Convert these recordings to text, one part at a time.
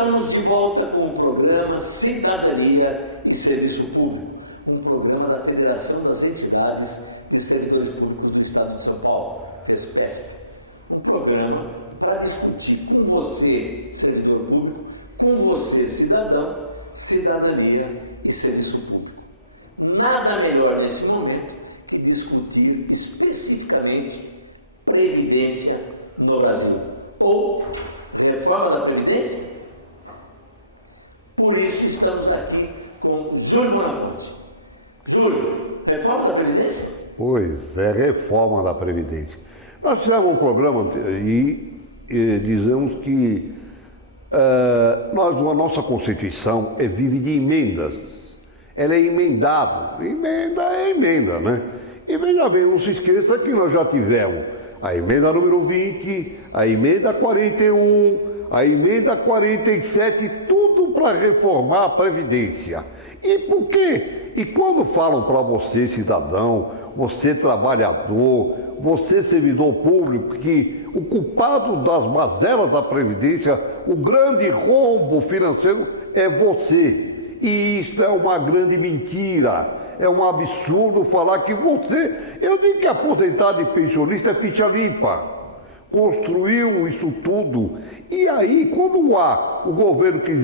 Estamos de volta com o programa Cidadania e Serviço Público, um programa da Federação das Entidades e Servidores Públicos do Estado de São Paulo, FESPESP. Um programa para discutir com você, servidor público, com você, cidadão, cidadania e serviço público. Nada melhor neste momento que discutir especificamente Previdência no Brasil, ou reforma da Previdência. Por isso estamos aqui com Júlio Bonafonte. Júlio, reforma da Previdência? Pois é, reforma da Previdência. Nós fizemos um programa e dizemos que a nossa Constituição vive de emendas. Ela é emendada. Emenda é emenda, né? E veja bem, não se esqueça que nós já tivemos a emenda número 20, a emenda 41, a emenda 47, tudo para reformar a Previdência. E por quê? E quando falam para você, cidadão, você trabalhador, você servidor público, que o culpado das mazelas da Previdência, o grande rombo financeiro é você. E isso é uma grande mentira. É um absurdo falar que você... Eu digo que aposentado e pensionista é ficha limpa. Construiu isso tudo. E aí, quando há o governo que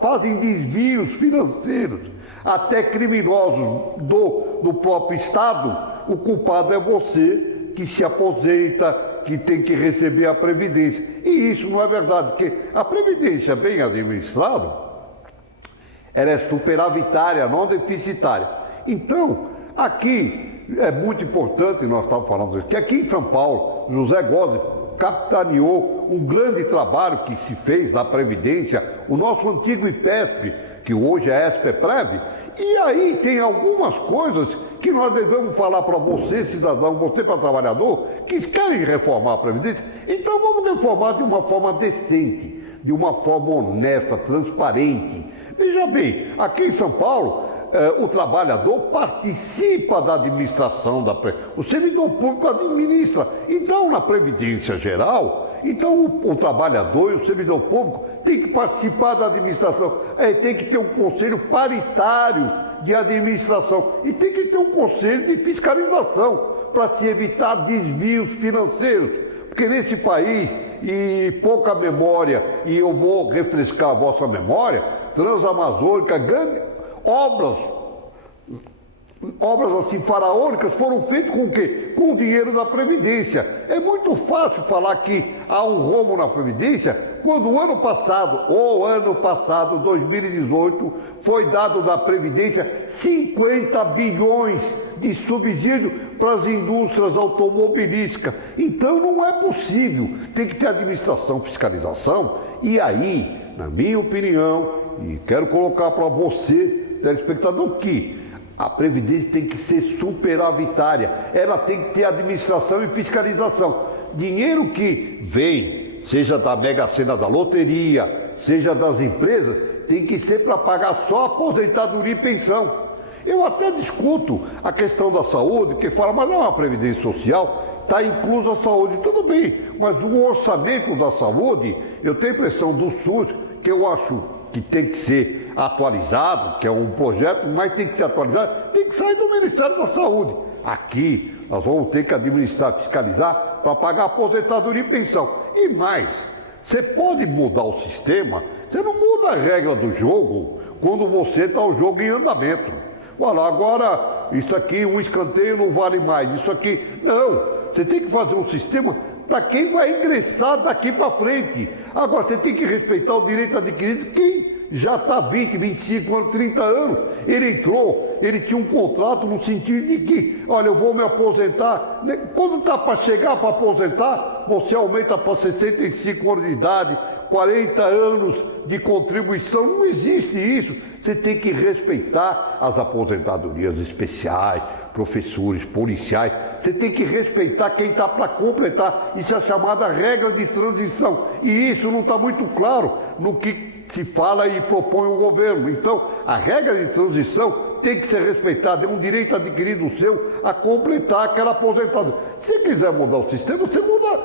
fazem desvios financeiros, até criminosos do próprio Estado, o culpado é você que se aposenta, que tem que receber a Previdência. E isso não é verdade, porque a Previdência bem administrada, ela é superavitária, não deficitária. Então, aqui é muito importante, nós estávamos falando isso, que aqui em São Paulo, José Góes capitaneou um grande trabalho que se fez da Previdência, o nosso antigo IPESP, que hoje é SPPREV, e aí tem algumas coisas que nós devemos falar para você, cidadão, você para trabalhador, que querem reformar a Previdência, então vamos reformar de uma forma decente, de uma forma honesta, transparente. Veja bem, aqui em São Paulo, o trabalhador participa da administração da Previdência, o servidor público administra. Então, na Previdência Geral, então o trabalhador e o servidor público tem que participar da administração, tem que ter um conselho paritário de administração e tem que ter um conselho de fiscalização para se evitar desvios financeiros. Porque nesse país, e pouca memória, e eu vou refrescar a vossa memória, Transamazônica, grandes obras assim faraônicas foram feitas com o quê? Com o dinheiro da Previdência. É muito fácil falar que há um rombo na Previdência, quando o ano passado, 2018, foi dado da Previdência 50 bilhões de subsídio para as indústrias automobilísticas. Então não é possível, tem que ter administração, fiscalização, e aí, na minha opinião, e quero colocar para você, telespectador, que a Previdência tem que ser superavitária, ela tem que ter administração e fiscalização. Dinheiro que vem, seja da Mega Sena da loteria, seja das empresas, tem que ser para pagar só aposentadoria e pensão. Eu até discuto a questão da saúde, que fala, mas não é uma Previdência Social, está inclusa a saúde, tudo bem, mas o orçamento da saúde, eu tenho a impressão do SUS, que eu acho que tem que ser atualizado, que é um projeto, mas tem que ser atualizado, tem que sair do Ministério da Saúde. Aqui, nós vamos ter que administrar, fiscalizar, para pagar aposentadoria e pensão. E mais, você pode mudar o sistema, você não muda a regra do jogo quando você está o jogo em andamento. Olha, agora, isso aqui, um escanteio não vale mais, isso aqui, não. Você tem que fazer um sistema para quem vai ingressar daqui para frente. Agora, você tem que respeitar o direito adquirido. Quem já está 20, 25 anos, 30 anos, ele entrou, ele tinha um contrato no sentido de que, olha, eu vou me aposentar. Quando está para chegar para aposentar, você aumenta para 65 anos de idade, 40 anos de contribuição. Não existe isso. Você tem que respeitar as aposentadorias especiais, professores, policiais. Você tem que respeitar quem está para completar. Isso é a chamada regra de transição. E isso não está muito claro no que se fala e propõe o governo. Então, a regra de transição tem que ser respeitado, é um direito adquirido seu a completar aquela aposentadoria. Se quiser mudar o sistema, você muda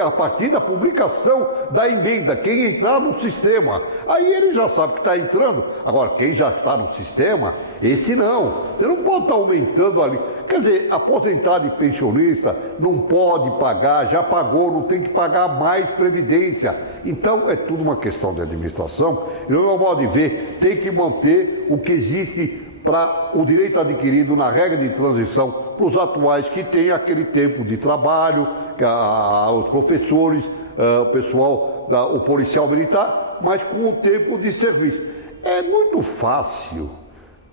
a partir da publicação da emenda, quem entrar no sistema. Aí ele já sabe que está entrando. Agora, quem já está no sistema, esse não. Você não pode estar aumentando ali. Quer dizer, aposentado e pensionista não pode pagar, já pagou, não tem que pagar mais previdência. Então, é tudo uma questão de administração. E no meu modo de ver, tem que manter o que existe para o direito adquirido na regra de transição para os atuais que têm aquele tempo de trabalho, os professores, o pessoal, o policial militar, mas com o tempo de serviço. É muito fácil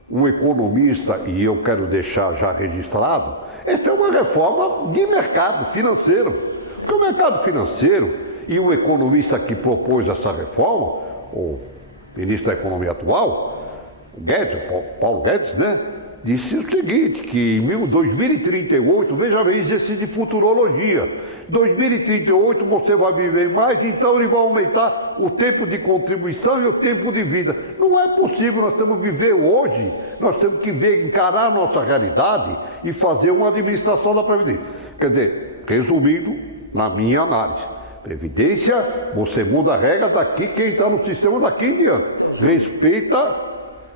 um economista, e eu quero deixar já registrado, essa é uma reforma de mercado financeiro. Porque o mercado financeiro e o economista que propôs essa reforma, o ministro da Economia atual, o Guedes, Paulo Guedes, né, disse o seguinte, que em 2038, veja bem, exercício de futurologia, 2038 você vai viver mais, então ele vai aumentar o tempo de contribuição e o tempo de vida. Não é possível, nós temos que viver hoje, nós temos que encarar a nossa realidade e fazer uma administração da Previdência. Quer dizer, resumindo, na minha análise, Previdência, você muda a regra daqui, quem está no sistema daqui em diante. Respeita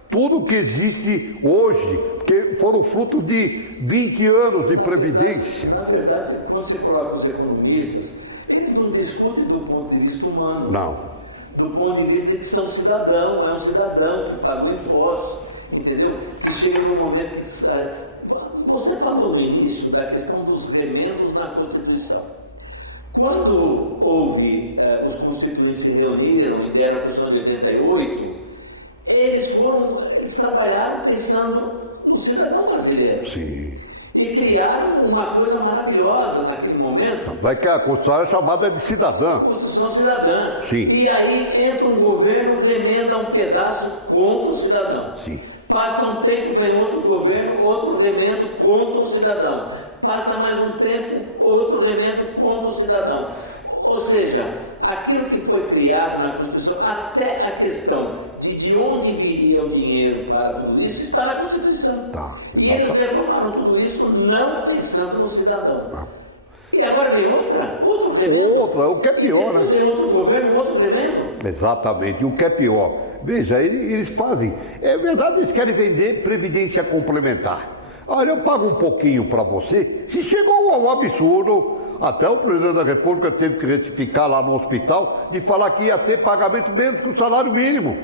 tudo que existe hoje, porque foram fruto de 20 anos de Previdência. Na verdade, quando você coloca os economistas, eles não discutem do ponto de vista humano. Não. Do ponto de vista de que são cidadão, é um cidadão que pagou impostos, entendeu? E chega no momento que... Você falou no início da questão dos remendos na Constituição. Quando houve, os constituintes se reuniram e deram a Constituição de 88, eles trabalharam pensando no cidadão brasileiro. Sim. E criaram uma coisa maravilhosa naquele momento. Vai que a Constituição é chamada de cidadã. Constituição cidadã. Sim. E aí entra um governo, remenda um pedaço contra o cidadão. Sim. Passa um tempo, vem outro governo, outro remendo contra o cidadão. Passa mais um tempo, outro remendo contra o cidadão. Ou seja, aquilo que foi criado na Constituição, até a questão de onde viria o dinheiro para tudo isso, está na Constituição. Tá, e eles reformaram tudo isso não pensando no cidadão. Tá. E agora vem outro remendo. Outra, o que é pior, né? Vem outro governo, outro remendo. Exatamente, e o que é pior. Veja, eles fazem. É verdade, eles querem vender previdência complementar. Olha, eu pago um pouquinho para você. Se chegou ao absurdo, até o presidente da República teve que retificar lá no hospital, de falar que ia ter pagamento menos que o salário mínimo.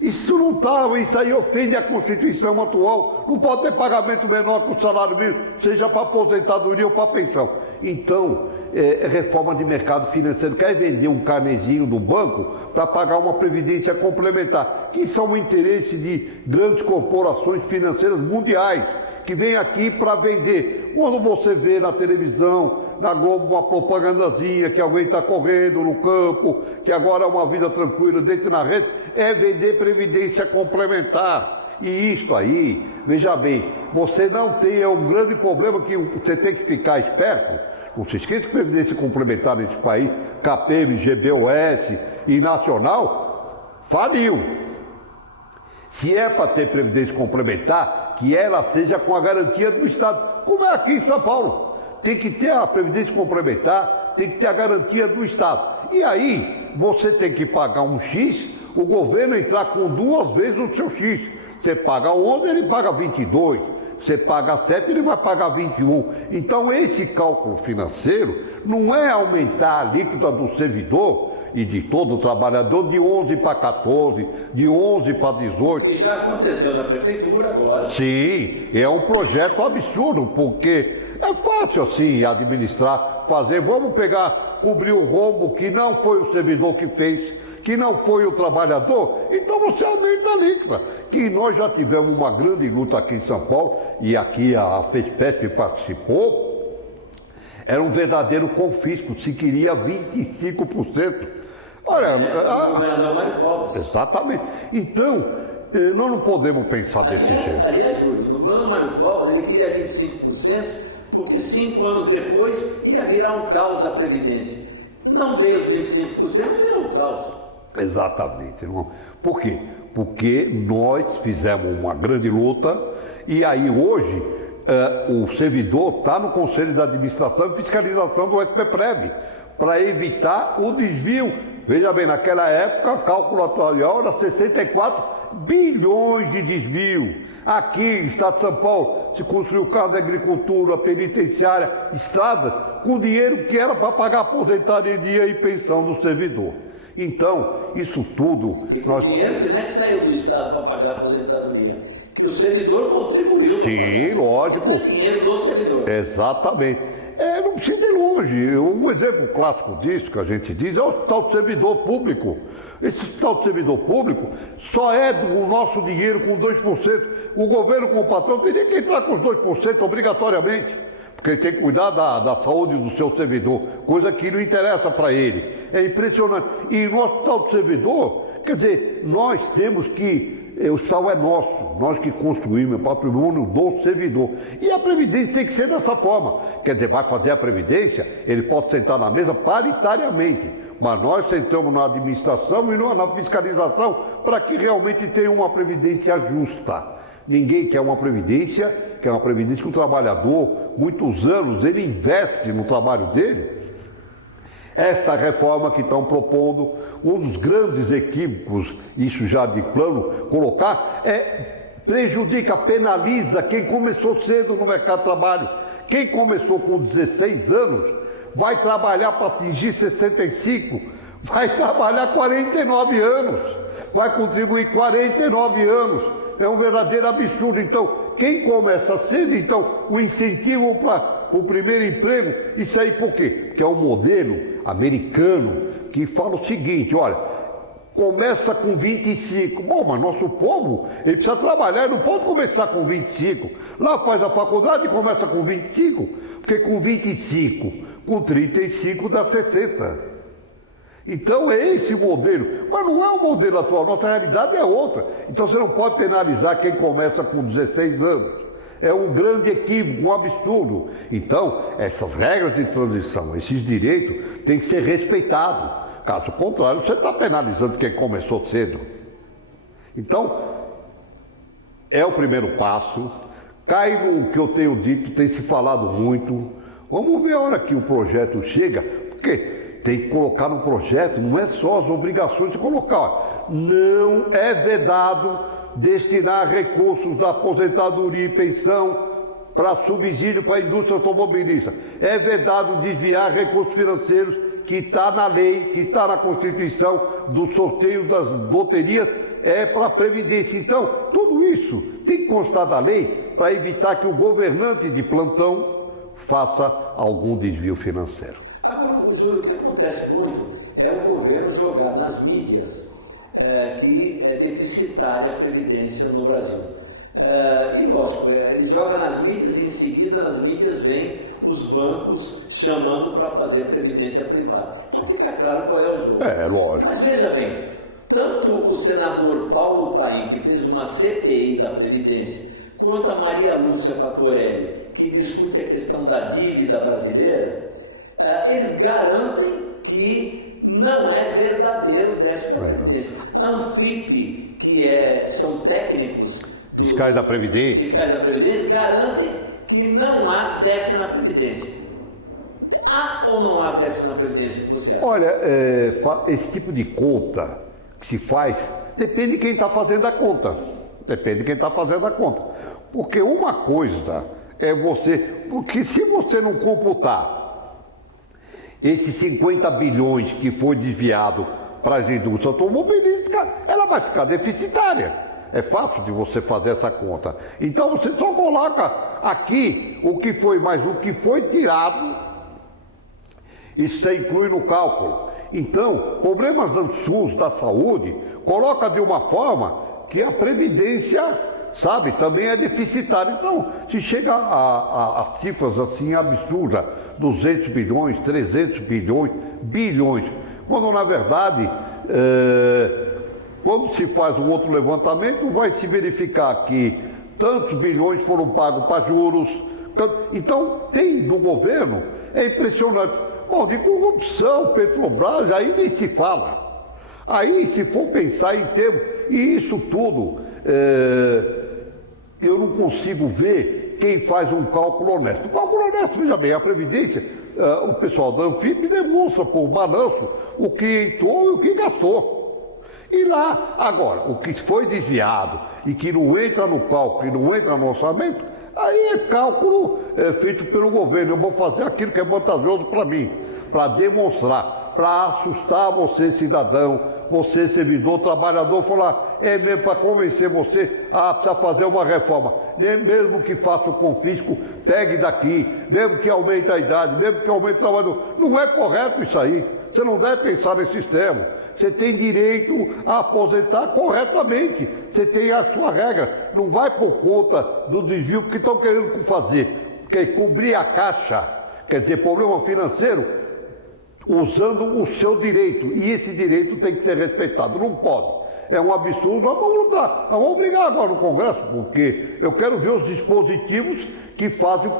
Isso não estava, isso aí ofende a Constituição atual. Não pode ter pagamento menor que o salário mínimo, seja para aposentadoria ou para pensão. Então, reforma de mercado financeiro. Quer vender um carnezinho do banco para pagar uma previdência complementar, que são o interesse de grandes corporações financeiras mundiais, que vêm aqui para vender. Quando você vê na televisão, na Globo, uma propagandazinha que alguém está correndo no campo, que agora é uma vida tranquila dentro na rede, é vender previdência complementar. E isso aí, veja bem, você não tem, é um grande problema que você tem que ficar esperto. Não se esqueça que previdência complementar nesse país, CAPEM, GBOS e Nacional, faliu. Se é para ter previdência complementar, que ela seja com a garantia do Estado, como é aqui em São Paulo. Tem que ter a previdência complementar, tem que ter a garantia do Estado. E aí, você tem que pagar um X, o governo entrar com 2 vezes o seu X. Você paga 11, ele paga 22. Você paga 7, ele vai pagar 21. Então, esse cálculo financeiro não é aumentar a alíquota do servidor e de todo o trabalhador de 11 para 14, de 11 para 18. E já aconteceu na prefeitura agora. Sim, é um projeto absurdo, porque é fácil assim administrar, fazer. Vamos pegar, cobrir o rombo que não foi o servidor que fez, que não foi o trabalhador, então você aumenta a alíquota. Que nós já tivemos uma grande luta aqui em São Paulo, e aqui a FESPESP participou. Era um verdadeiro confisco, se queria 25%. Olha, o governador Mário Covas. Exatamente. Então, nós não podemos pensar desse jeito. Aliás, Júlio, no governo Mário Covas, ele queria 25%, porque 5 anos depois ia virar um caos a Previdência. Não veio os 25%, virou um caos. Exatamente. Não. Por quê? Porque nós fizemos uma grande luta e aí hoje o servidor está no Conselho de Administração e Fiscalização do SPPREV para evitar o desvio. Veja bem, naquela época, o cálculo atuarial era 64 bilhões de desvio. Aqui, no estado de São Paulo, se construiu casa de agricultura, penitenciária, estradas, com dinheiro que era para pagar aposentadoria e pensão do servidor. Então, isso tudo... E com dinheiro que não é que saiu do Estado para pagar a aposentadoria, que o servidor contribuiu. Sim, lógico. O dinheiro do servidor. Exatamente. Não precisa ir longe. Um exemplo clássico disso que a gente diz é o hospital do servidor público. Esse hospital do servidor público só é do nosso dinheiro com 2%. O governo, com o patrão, teria que entrar com os 2% obrigatoriamente. Porque ele tem que cuidar da saúde do seu servidor, coisa que não interessa para ele. É impressionante. E no hospital do servidor, quer dizer, nós temos que... O hospital é nosso, nós que construímos o patrimônio do servidor. E a Previdência tem que ser dessa forma. Quer dizer, vai fazer a Previdência, ele pode sentar na mesa paritariamente, mas nós sentamos na administração e na fiscalização para que realmente tenha uma Previdência justa. Ninguém quer uma Previdência que o trabalhador, muitos anos, ele investe no trabalho dele. Esta reforma que estão propondo, um dos grandes equívocos, isso já de plano, colocar, prejudica, penaliza quem começou cedo no mercado de trabalho. Quem começou com 16 anos vai trabalhar para atingir 65, vai trabalhar 49 anos, vai contribuir 49 anos. É um verdadeiro absurdo. Então, quem começa cedo, então, o incentivo para o primeiro emprego, isso aí por quê? Porque é um modelo americano que fala o seguinte, olha, começa com 25. Bom, mas nosso povo, ele precisa trabalhar, ele não pode começar com 25. Lá faz a faculdade e começa com 25, porque com 25, com 35 dá 60. Então é esse modelo, mas não é o modelo atual, nossa realidade é outra. Então você não pode penalizar quem começa com 16 anos. É um grande equívoco, um absurdo. Então, essas regras de transição, esses direitos têm que ser respeitados. Caso contrário, você está penalizando quem começou cedo. Então, é o primeiro passo. Cai no que eu tenho dito, tem se falado muito. Vamos ver a hora que o projeto chega, porque... tem que colocar no projeto, não é só as obrigações de colocar. Não é vedado destinar recursos da aposentadoria e pensão para subsídio para a indústria automobilista. É vedado desviar recursos financeiros que está na lei, que está na Constituição, do sorteio das loterias, para a Previdência. Então, tudo isso tem que constar da lei para evitar que o governante de plantão faça algum desvio financeiro. Agora, Júlio, o que acontece muito é o governo jogar nas mídias que é deficitária a Previdência no Brasil. E lógico, ele joga nas mídias e em seguida nas mídias vem os bancos chamando para fazer Previdência privada. Então fica claro qual é o jogo. Lógico. Mas veja bem, tanto o senador Paulo Paim, que fez uma CPI da Previdência, quanto a Maria Lúcia Fatorelli, que discute a questão da dívida brasileira, eles garantem que não é verdadeiro déficit da Previdência. A Anfip, que são técnicos fiscais da Previdência, garantem que não há déficit na Previdência. Há ou não há déficit na Previdência? Você acha? Olha, esse tipo de conta que se faz, depende de quem está fazendo a conta. Porque uma coisa é porque se você não computar esses 50 bilhões que foi desviado para as indústrias automobilísticas, ela vai ficar deficitária. É fácil de você fazer essa conta. Então você só coloca aqui o que foi, mas o que foi tirado, isso você inclui no cálculo. Então, problemas do SUS, da saúde, coloca de uma forma que a Previdência, sabe, também é deficitária. Então, se chega a cifras assim absurdas, 200 bilhões, 300 bilhões, quando na verdade, quando se faz um outro levantamento, vai se verificar que tantos bilhões foram pagos para juros. Então, tem do governo, é impressionante. Bom, de corrupção, Petrobras, aí nem se fala. Aí, se for pensar em termos, e isso tudo, eu não consigo ver quem faz um cálculo honesto. O cálculo honesto, veja bem, a Previdência, o pessoal da Anfip demonstra por balanço o que entrou e o que gastou. E lá, agora, o que foi desviado e que não entra no cálculo e não entra no orçamento, aí é cálculo feito pelo governo. Eu vou fazer aquilo que é vantajoso para mim, para demonstrar, para assustar você, cidadão, você, servidor, trabalhador, falar, é mesmo para convencer você, precisa fazer uma reforma. Nem mesmo que faça o confisco, pegue daqui, mesmo que aumente a idade, mesmo que aumente o trabalho. Não é correto isso aí. Você não deve pensar nesses termos. Você tem direito a aposentar corretamente. Você tem a sua regra. Não vai por conta do desvio que estão querendo fazer. Que é cobrir a caixa, quer dizer, problema financeiro, usando o seu direito. E esse direito tem que ser respeitado. Não pode. É um absurdo. Nós vamos lutar. Nós vamos brigar agora no Congresso, porque eu quero ver os dispositivos que fazem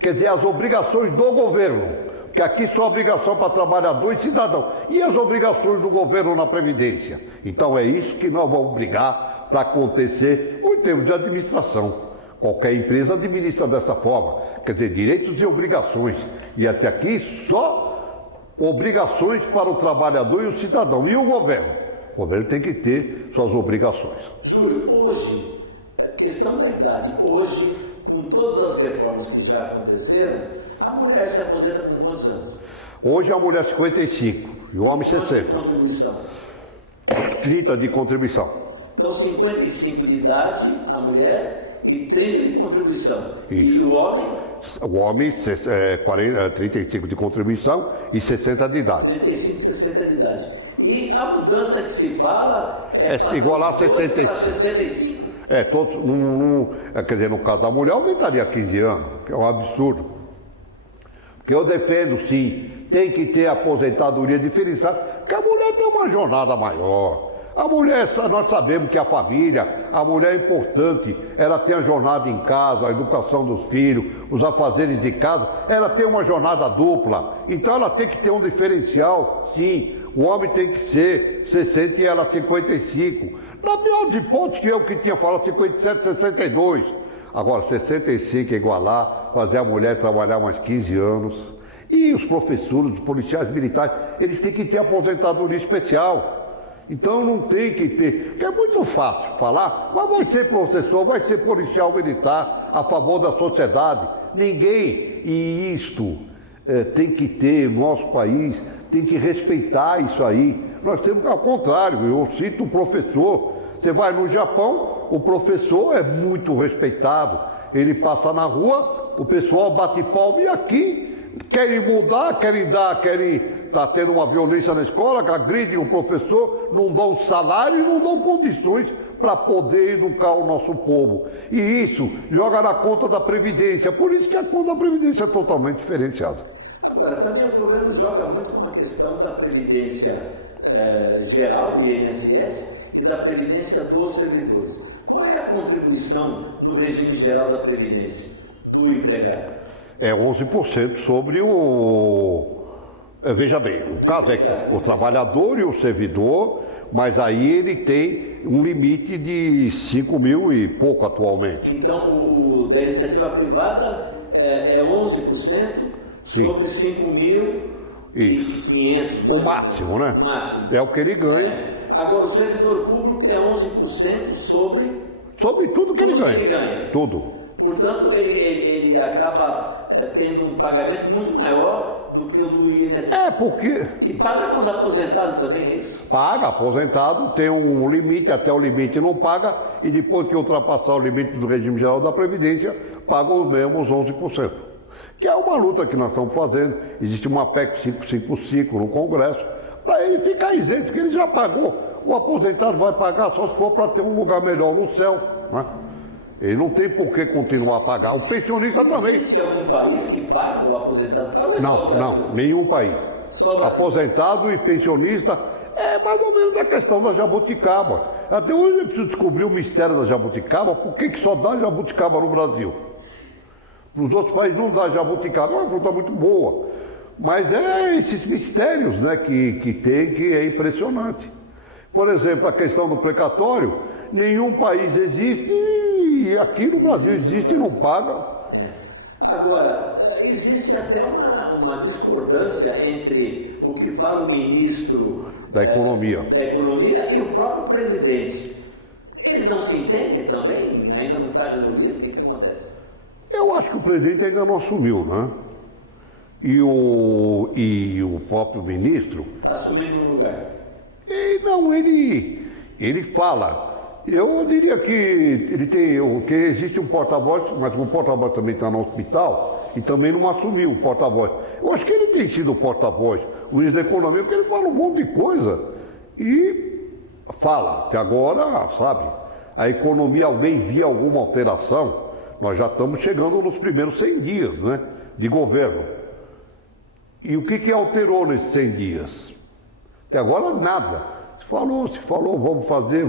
quer dizer, as obrigações do governo. Que aqui são obrigação para trabalhador e cidadão. E as obrigações do governo na Previdência? Então é isso que nós vamos brigar para acontecer em termos de administração. Qualquer empresa administra dessa forma. Quer dizer, direitos e obrigações. E até aqui só obrigações para o trabalhador e o cidadão. E o governo? O governo tem que ter suas obrigações. Júlio, hoje, a questão da idade, hoje, com todas as reformas que já aconteceram, a mulher se aposenta com quantos anos? Hoje a mulher 55 e o homem 60. De contribuição? 30 de contribuição. Então 55 de idade a mulher e 30 de contribuição. Isso. E o homem? O homem 35 de contribuição e 60 de idade. 35 e 60 de idade. E a mudança que se fala é igualar a 65. 65. Todos, quer dizer, no caso da mulher aumentaria 15 anos, que é um absurdo. Porque eu defendo, sim, tem que ter aposentadoria diferenciada, porque a mulher tem uma jornada maior. A mulher, nós sabemos que a família, a mulher é importante, ela tem a jornada em casa, a educação dos filhos, os afazeres de casa, ela tem uma jornada dupla, então ela tem que ter um diferencial, sim. O homem tem que ser 60 e ela 55. Na pior de hipóteses, que eu que tinha falado 57, 62. Agora, 65 é igualar, fazer a mulher trabalhar mais 15 anos. E os professores, os policiais militares, eles têm que ter aposentadoria especial. Então não tem que ter, porque é muito fácil falar, mas vai ser professor, vai ser policial militar a favor da sociedade. Ninguém, e isto tem que ter, nosso país tem que respeitar isso aí. Nós temos, ao contrário, eu cito o professor. Você vai no Japão, o professor é muito respeitado. Ele passa na rua, o pessoal bate palma, e aqui querem mudar, tá tendo uma violência na escola, que agridem o professor, não dão salário e não dão condições para poder educar o nosso povo. E isso joga na conta da Previdência, por isso que a conta da Previdência é totalmente diferenciada. Agora, também o governo joga muito com a questão da Previdência geral, do INSS, e da Previdência dos servidores. Qual é a contribuição no regime geral da Previdência do empregado? É 11% sobre o... Veja bem, o caso é que o trabalhador e o servidor, mas aí ele tem um limite de 5 mil e pouco atualmente. Então, da iniciativa privada é 11% Sim. sobre 5.500. O máximo, né? Máximo. É o que ele ganha. Agora, o servidor público é 11% sobre tudo que ele ganha. Que ele ganha. Tudo. Portanto, ele acaba tendo um pagamento muito maior do que o do INSS. Porque... E paga quando aposentado também, é isso? Paga, aposentado, tem um limite, até o limite não paga, e depois que ultrapassar o limite do regime geral da Previdência, paga os mesmos 11%. Que é uma luta que nós estamos fazendo. Existe uma PEC 555 no Congresso, para ele ficar isento, porque ele já pagou. O aposentado vai pagar só se for para ter um lugar melhor no céu, né? Ele não tem por que continuar a pagar. O pensionista também. Tem algum país que paga o aposentado? Não, nenhum país. Aposentado e pensionista é mais ou menos a questão da jabuticaba. Até hoje eu preciso descobrir o mistério da jabuticaba, por que só dá jabuticaba no Brasil? Nos outros países não dá jabuticaba, é uma fruta muito boa. Mas é esses mistérios, né, que tem, que é impressionante. Por exemplo, a questão do precatório, nenhum país existe e aqui no Brasil existe e não paga. Agora, existe até uma discordância entre o que fala o ministro Da Economia. Da Economia e o próprio presidente. Eles não se entendem também? Ainda não está resolvido? O que acontece? Eu acho que o presidente ainda não assumiu, né? E o próprio ministro... Está assumindo no lugar. Não, ele fala. Eu diria que ele que existe um porta-voz, mas o porta-voz também está no hospital e também não assumiu o porta-voz. Eu acho que ele tem sido o porta-voz, o ministro da Economia, porque ele fala um monte de coisa e fala que agora, sabe, a economia, alguém via alguma alteração, nós já estamos chegando nos primeiros 100 dias, né, de governo. E o que alterou nesses 100 dias? Até agora nada. Se falou, vamos fazer.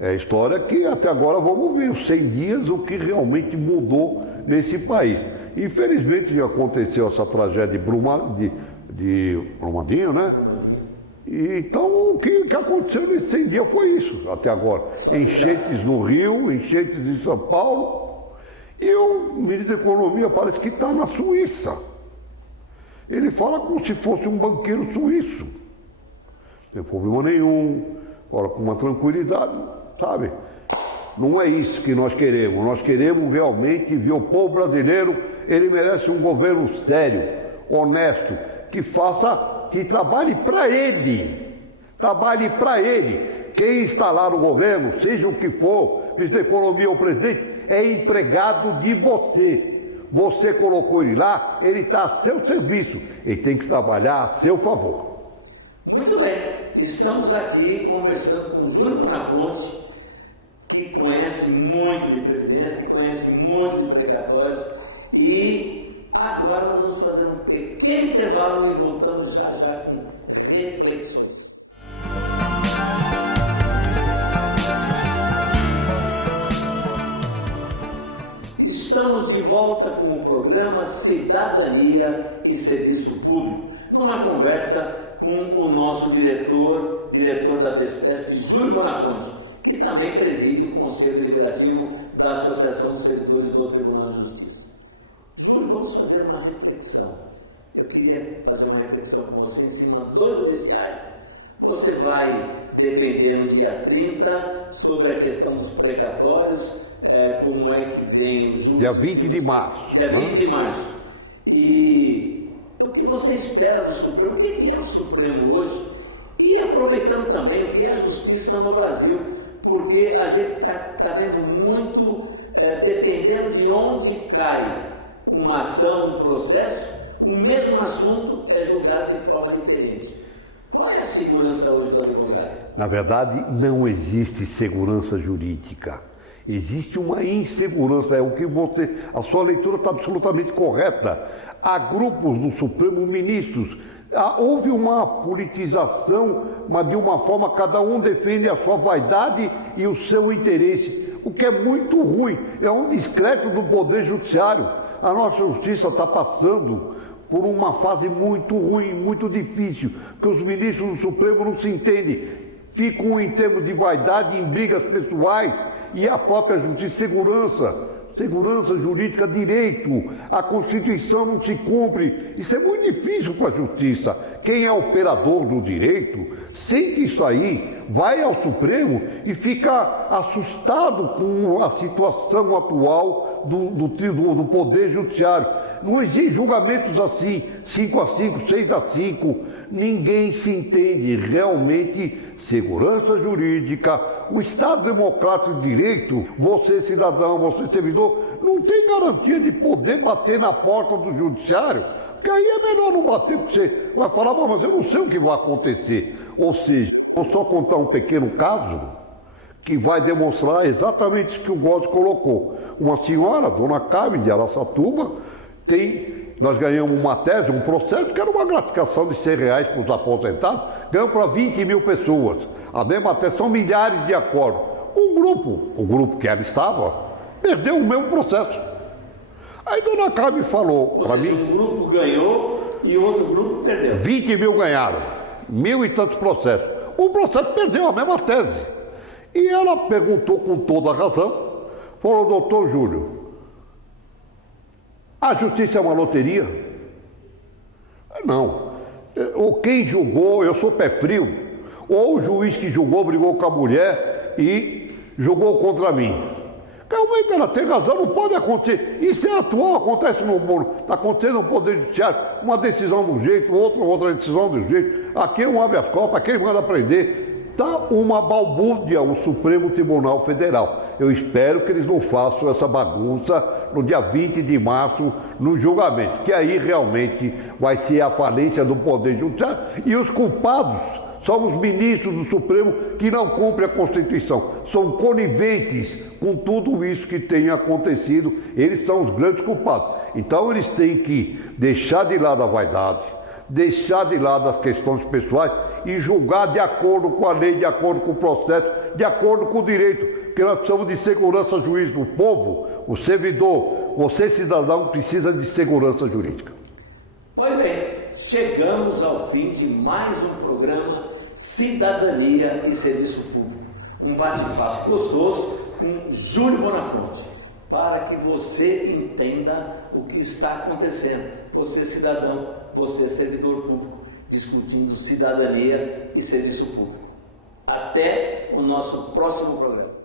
É história que até agora vamos ver os 100 dias o que realmente mudou nesse país. Infelizmente já aconteceu essa tragédia de Brumadinho, né? E, então o que aconteceu nesses 100 dias foi isso até agora. Enchentes no Rio, enchentes em São Paulo. E o ministro da Economia parece que está na Suíça. Ele fala como se fosse um banqueiro suíço. Não tem problema nenhum, fala com uma tranquilidade, sabe? Não é isso que nós queremos. Nós queremos realmente ver o povo brasileiro, ele merece um governo sério, honesto, que trabalhe para ele. Trabalhe para ele. Quem está lá no governo, seja o que for, ministro da Economia ou presidente, é empregado de você. Você colocou ele lá, ele está a seu serviço. Ele tem que trabalhar a seu favor. Muito bem, estamos aqui conversando com o Júlio Bonafonte, que conhece muito de previdência, que conhece muito de precatórios, e agora nós vamos fazer um pequeno intervalo e voltamos já com reflexões. Estamos de volta com o programa Cidadania e Serviço Público, numa conversa com o nosso diretor da FESPESP, Júlio Bonafonte, que também preside o Conselho Deliberativo da Associação dos Servidores do Tribunal de Justiça. Júlio, vamos fazer uma reflexão. Eu queria fazer uma reflexão com você em cima do Judiciário. Você vai depender no dia 30 sobre a questão dos precatórios, como é que vem o julho. Dia 20 de março. Dia 20 de março. E o que você espera do Supremo? O que é o Supremo hoje? E aproveitando também o que é a justiça no Brasil, porque a gente está vendo muito, dependendo de onde cai uma ação, um processo, o mesmo assunto é julgado de forma diferente. Qual é a segurança hoje do advogado? Na verdade, não existe segurança jurídica. Existe uma insegurança, a sua leitura está absolutamente correta. Há grupos no Supremo, ministros, houve uma politização, mas de uma forma cada um defende a sua vaidade e o seu interesse, o que é muito ruim, é um descrédito do Poder Judiciário. A nossa justiça está passando por uma fase muito ruim, muito difícil, que os ministros do Supremo não se entendem, ficam em termos de vaidade, em brigas pessoais, e a própria justiça, segurança jurídica, direito, a Constituição não se cumpre. Isso é muito difícil para a justiça. Quem é operador do direito sente isso aí, vai ao Supremo e fica assustado com a situação atual do Poder Judiciário. Não existe julgamentos assim, 5-5, 6-5. Ninguém se entende. Realmente, segurança jurídica, o Estado Democrático de Direito, você cidadão, você servidor, não tem garantia de poder bater na porta do Judiciário, porque aí é melhor não bater, porque você vai falar, mas eu não sei o que vai acontecer. Ou seja, vou só contar um pequeno caso que vai demonstrar exatamente o que o Góes colocou. Uma senhora, dona Carmen de Araçatuba, nós ganhamos uma tese, um processo, que era uma gratificação de R$100 para os aposentados, ganhamos para 20 mil pessoas. A mesma tese, são milhares de acordos. O grupo que ela estava, perdeu o mesmo processo. Aí dona Carmen falou para mim... Um grupo ganhou e o outro grupo perdeu. 20 mil ganharam, 1.000 e tantos processos. o processo perdeu a mesma tese. E ela perguntou com toda a razão, falou, doutor Júlio, a justiça é uma loteria? Não. Ou quem julgou, eu sou pé frio, ou o juiz que julgou brigou com a mulher e julgou contra mim. Realmente ela tem razão, não pode acontecer. Isso é atual, acontece no mundo. Está acontecendo no Poder Judiciário, uma decisão de um jeito, outra decisão de um jeito. Aqui um habeas corpus, aquele manda prender. Está uma balbúrdia o Supremo Tribunal Federal. Eu espero que eles não façam essa bagunça no dia 20 de março, no julgamento, que aí realmente vai ser a falência do Poder Judiciário e os culpados são os ministros do Supremo que não cumprem a Constituição. São coniventes com tudo isso que tem acontecido. Eles são os grandes culpados. Então eles têm que deixar de lado a vaidade, deixar de lado as questões pessoais e julgar de acordo com a lei, de acordo com o processo, de acordo com o direito. Porque nós precisamos de segurança jurídica. O povo, o servidor, você cidadão precisa de segurança jurídica. Pois bem, chegamos ao fim de mais um programa Cidadania e Serviço Público. Um bate-papo gostoso com Júlio Bonafonte, para que você entenda o que está acontecendo. Você cidadão, você servidor público, discutindo cidadania e serviço público. Até o nosso próximo programa.